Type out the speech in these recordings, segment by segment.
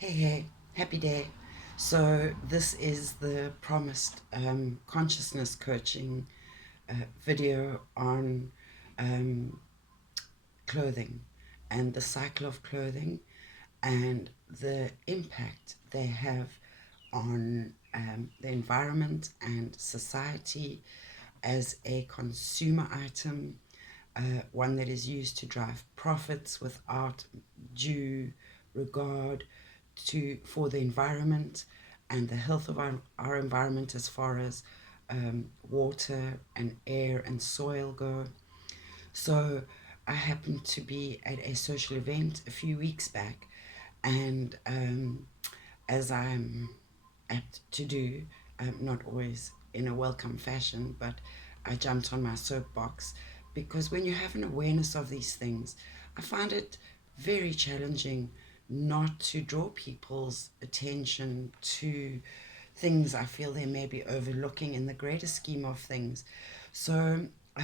Hey, happy day. So, this is the promised consciousness coaching video on um, clothing and the cycle of clothing and the impact they have on the environment and society as a consumer item, one that is used to drive profits without due regard for the environment and the health of our environment as far as water and air and soil go. So I happened to be at a social event a few weeks back, and as I'm apt to do, not always in a welcome fashion, but I jumped on my soapbox because when you have an awareness of these things, I find it very challenging not to draw people's attention to things I feel they may be overlooking in the greater scheme of things. So, I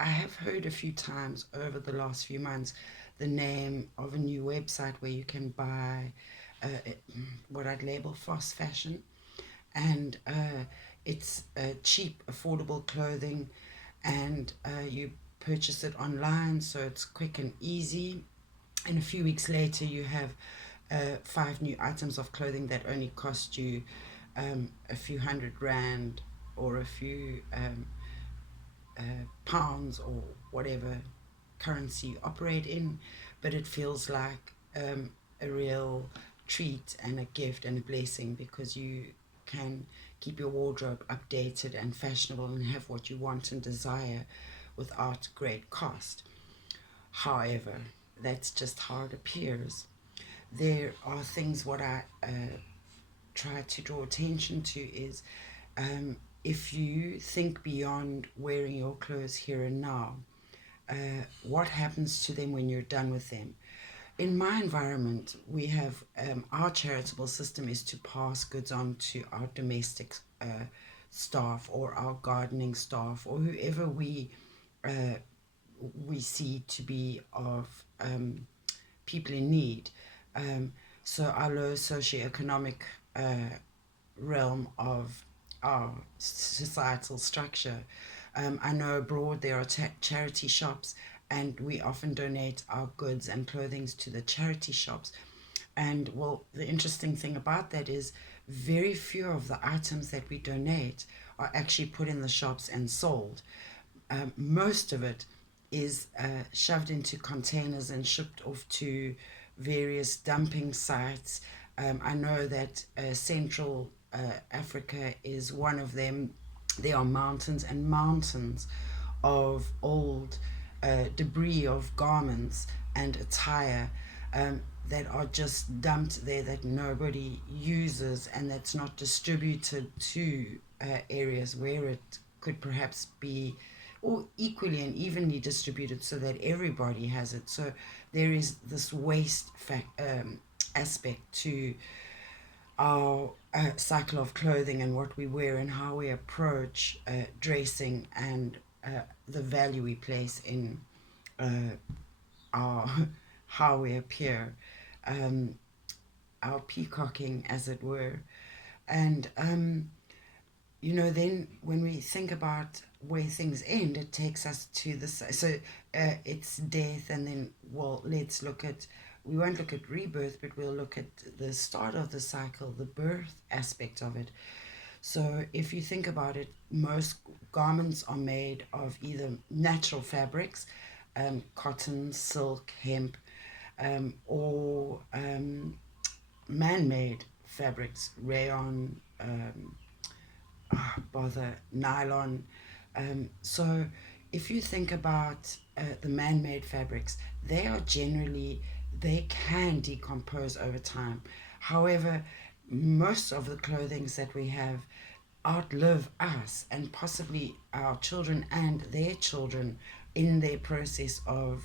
have heard a few times over the last few months the name of a new website where you can buy uh, what I'd label fast fashion, and it's cheap, affordable clothing, and you purchase it online, so it's quick and easy. And a few weeks later, you have five new items of clothing that only cost you a few hundred rand or a few pounds or whatever currency you operate in, but it feels like a real treat and a gift and a blessing because you can keep your wardrobe updated and fashionable and have what you want and desire without great cost. However, that's just how it appears. There are things what I try to draw attention to is if you think beyond wearing your clothes here and now, what happens to them when you're done with them? In my environment, we have our charitable system is to pass goods on to our domestic staff or our gardening staff or whoever uh, we see to be of people in need. Um, so our low socioeconomic uh, realm of our societal structure. I know abroad there are charity shops, and we often donate our goods and clothing to the charity shops. And well, the interesting thing about that is very few of the items that we donate are actually put in the shops and sold. Most of it is shoved into containers and shipped off to various dumping sites. I know that Central Africa is one of them. There are mountains and mountains of old debris of garments and attire that are just dumped there that nobody uses and that's not distributed to areas where it could perhaps be or equally and evenly distributed so that everybody has it. So there is this aspect to our cycle of clothing and what we wear and how we approach dressing and the value we place in uh, our how we appear, um, our peacocking, as it were. And then when we think about where things end, it takes us to this. So it's death, and then, well, let's look at, we won't look at rebirth, but we'll look at the start of the cycle, the birth aspect of it. So if you think about it, most garments are made of either natural fabrics, cotton, silk, hemp, or man-made fabrics, rayon, nylon. So if you think about the man-made fabrics, they are generally, they can decompose over time. However, most of the clothings that we have outlive us and possibly our children and their children in their process of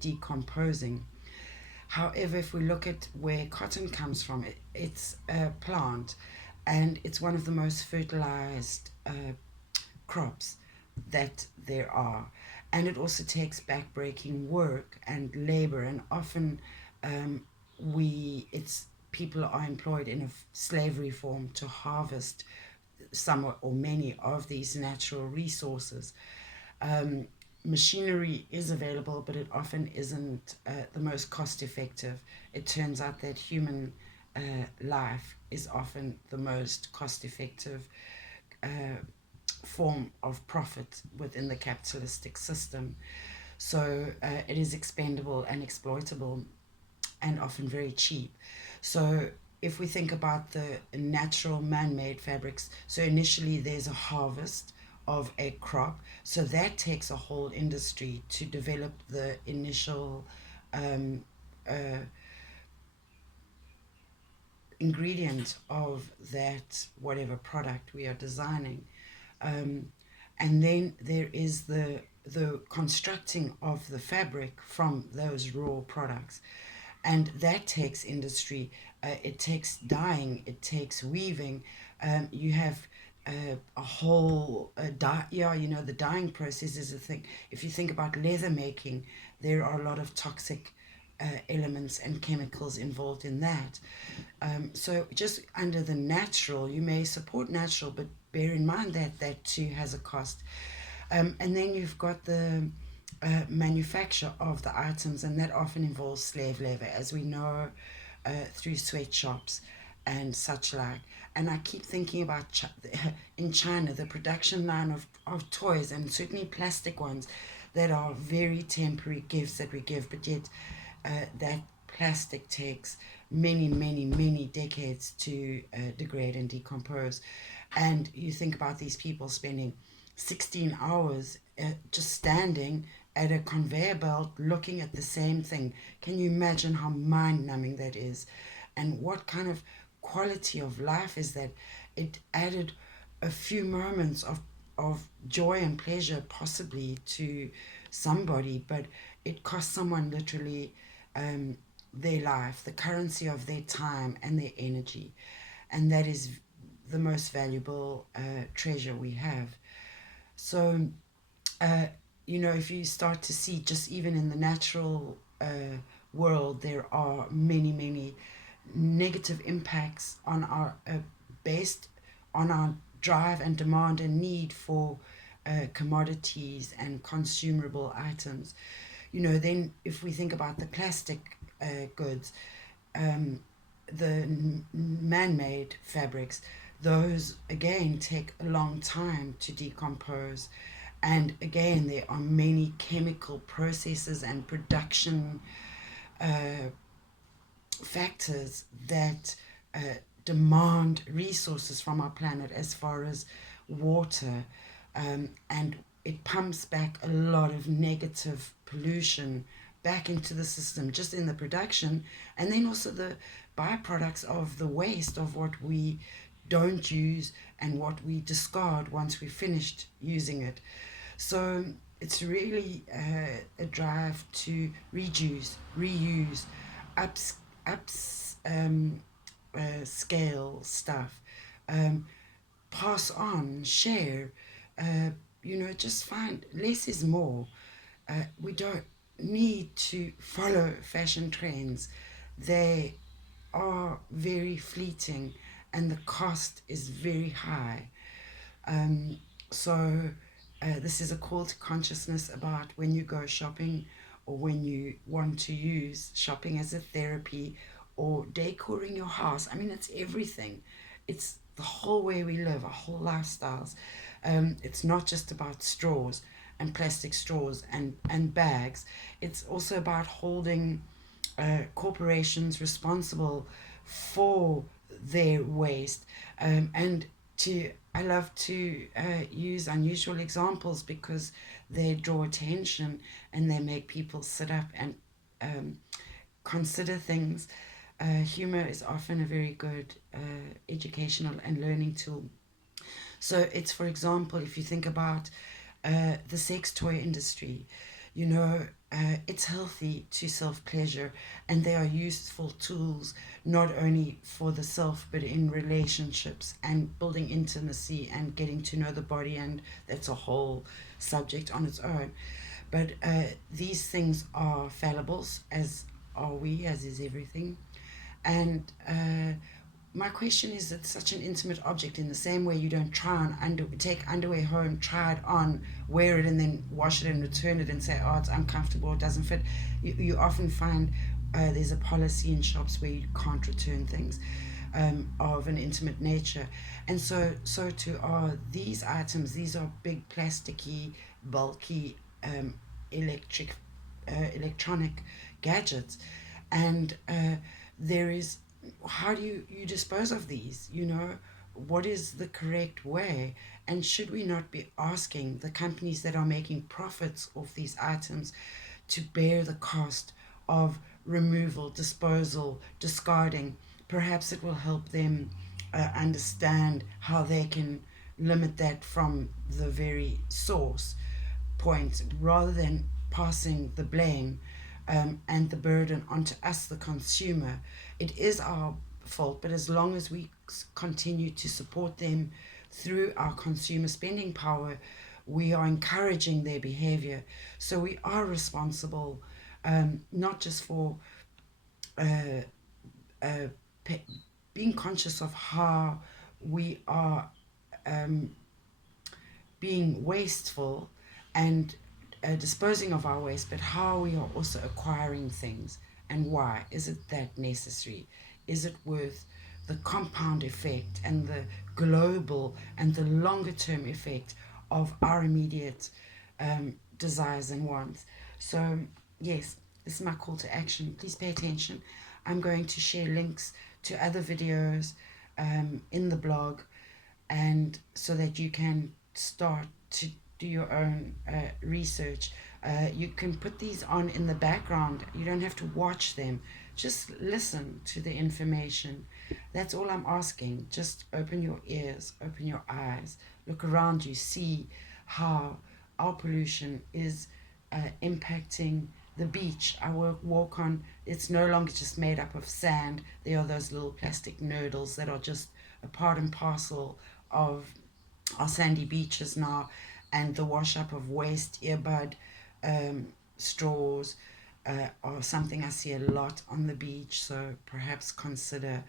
decomposing. However, if we look at where cotton comes from, it's a plant and it's one of the most fertilized crops that there are. And it also takes backbreaking work and labor, and often it's people are employed in a slavery form to harvest some or many of these natural resources. Um, Machinery is available, but it often isn't the most cost effective. It turns out that human life is often the most cost effective uh, form of profit within the capitalistic system. So it is expendable and exploitable and often very cheap. So if we think about the natural man-made fabrics, so initially there's a harvest of a crop, so that takes a whole industry to develop the initial um, uh, ingredient of that whatever product we are designing. um, and then there is the constructing of the fabric from those raw products, and that takes industry. It takes dyeing, it takes weaving. You have a whole yeah, you know, the dyeing process is a thing. If you think about leather making, there are a lot of toxic elements and chemicals involved in that. So just under the natural, you may support natural, but bear in mind that that too has a cost. And then you've got the manufacture of the items, and that often involves slave labor, as we know, through sweatshops and such like. And I keep thinking about in China, the production line of toys, and certainly plastic ones, that are very temporary gifts that we give, but yet that plastic takes many, many, many decades to degrade and decompose. And you think about these people spending 16 hours just standing at a conveyor belt looking at the same thing. Can you imagine how mind numbing that is? And what kind of quality of life is that? It added a few moments of joy and pleasure, possibly, to somebody, but it cost someone literally their life, the currency of their time and their energy. And that is the most valuable treasure we have. So, uh, you know, if you start to see just even in the natural world, there are many, many negative impacts on our based on our drive and demand and need for commodities and consumable items. You know, then if we think about the plastic goods, um, the man-made fabrics, those again take a long time to decompose, and again there are many chemical processes and production uh, factors that uh, demand resources from our planet, as far as water, and it pumps back a lot of negative pollution back into the system, just in the production, and then also the byproducts of the waste of what we don't use and what we discard once we've finished using it. So it's really a drive to reduce, reuse, ups, ups, scale stuff, um, pass on, share. Uh, you know, just find less is more. We don't need to follow fashion trends. They are very fleeting, and the cost is very high. Um, so, this is a call to consciousness about when you go shopping, or when you want to use shopping as a therapy, or decoring your house. I mean, it's everything. It's the whole way we live, our whole lifestyles. It's not just about straws and plastic straws and bags. It's also about holding corporations responsible for their waste. And to I love to use unusual examples because they draw attention and they make people sit up and um, consider things. Humor is often a very good educational and learning tool. So it's, for example, if you think about the sex toy industry, you know, it's healthy to self pleasure, and they are useful tools not only for the self but in relationships and building intimacy and getting to know the body, and that's a whole subject on its own. But these things are fallibles, as are we, as is everything. And my question is, it's such an intimate object. In the same way you don't try on take underwear home, try it on, wear it, and then wash it and return it and say, oh, it's uncomfortable, it doesn't fit. You often find there's a policy in shops where you can't return things of an intimate nature. And so too are these items. These are big, plasticky, bulky, electronic gadgets. And there is, how do you dispose of these? What is the correct way? And should we not be asking the companies that are making profits off these items to bear the cost of removal, disposal, discarding? Perhaps it will help them understand how they can limit that from the very source point, rather than passing the blame and the burden onto us, the consumer. It is our fault, but as long as we continue to support them through our consumer spending power, we are encouraging their behavior. So we are responsible, not just for uh, uh, being conscious of how we are um, being wasteful and disposing of our waste, but how we are also acquiring things, and why. Is it that necessary? Is it worth the compound effect and the global and the longer term effect of our immediate desires and wants? So, yes, this is my call to action. Please pay attention. I'm going to share links to other videos in the blog, and so that you can start to do your own research. You can put these on in the background. You don't have to watch them. Just listen to the information. That's all I'm asking. Just open your ears, open your eyes, look around you, see how our pollution is impacting the beach I walk on. It's no longer just made up of sand. There are those little plastic nurdles that are just a part and parcel of our sandy beaches now, and the wash up of waste, earbud straws are something I see a lot on the beach. So perhaps consider.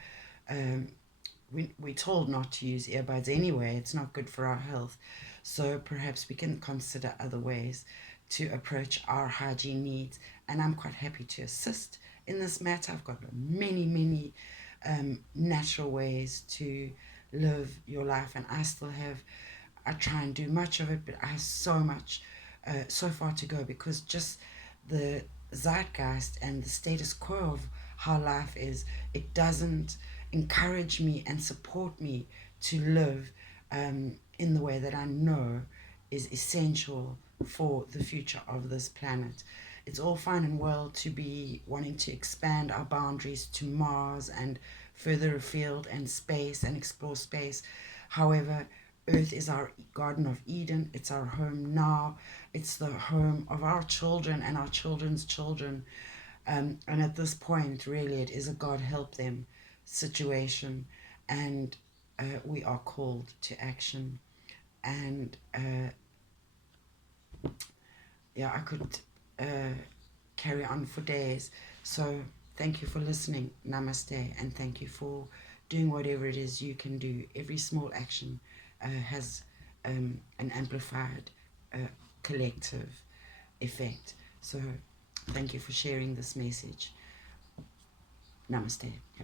We're told not to use earbuds anyway, it's not good for our health. So perhaps we can consider other ways to approach our hygiene needs. And I'm quite happy to assist in this matter. I've got many, many natural ways to live your life, and I try and do much of it, but I have so much, so far to go, because just the zeitgeist and the status quo of how life is, it doesn't encourage me and support me to live in the way that I know is essential for the future of this planet. It's all fine and well to be wanting to expand our boundaries to Mars and further afield and space and explore space. However, Earth is our Garden of Eden. It's our home now. It's the home of our children and our children's children. And at this point, really, it is a God help them situation. And we are called to action. And yeah, I could uh, carry on for days. So thank you for listening. Namaste. And thank you for doing whatever it is you can do. Every small action has an amplified collective effect. So thank you for sharing this message. Namaste.